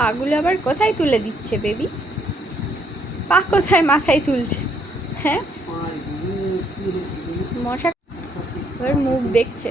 পাগুলো আবার কোথায় তুলে দিচ্ছে বেবি? পা কোথায় মাথায় তুলছে? হ্যাঁ, মশা ওর মুখ দেখছে।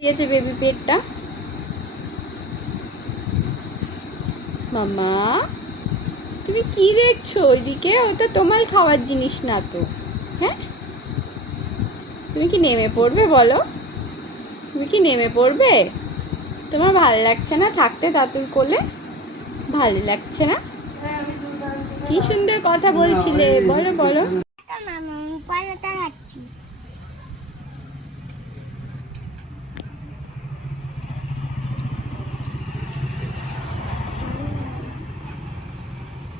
দিয়েছে বেবি পেটটা। মামা তুমি কি দেখছো ওইদিকে? ওটা তোমার খাওয়ার জিনিস না তো। হ্যাঁ, তুমি কি নেমে পড়বে বলো? তুমি কি নেমে পড়বে? তোমার ভালো লাগছে না থাকতে দাদুর কোলে? ভালো লাগছে না? কি সুন্দর কথা বলছিলে, বলো বলো।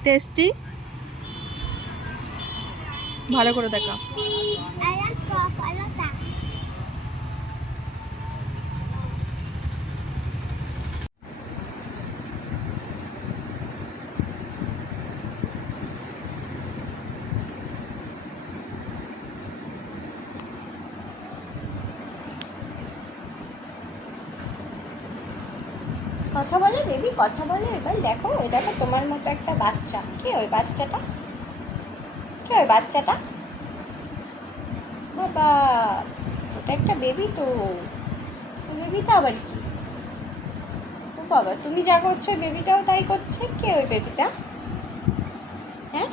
টেস্টি, ভালো করে দেখা। কথা বলে বেবি, কথা বলে। এবার দেখো, ওই দেখো তোমার মতো একটা বাচ্চা। কে ওই বাচ্চাটা? কে ওই বাচ্চাটা? বাবা, ওটা একটা বেবি তো। ওই বেবিটা আবার কি? ও বাবা, তুমি যা করছো ওই বেবিটাও তাই করছে। কে ওই বেবিটা? হ্যাঁ,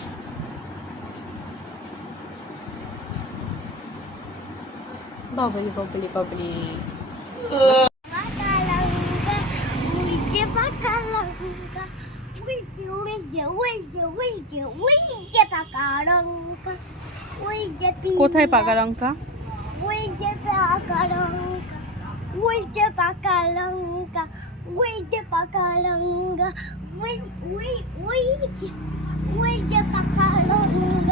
বাবলি বাবলি বাবলি। কোথায় পাকা লঙ্কা? ওই যে পাকা লঙ্কা, ওই যে পাকা লঙ্কা, ওই যে পাকা লঙ্কা, ওই যে পাকা লঙ্কা।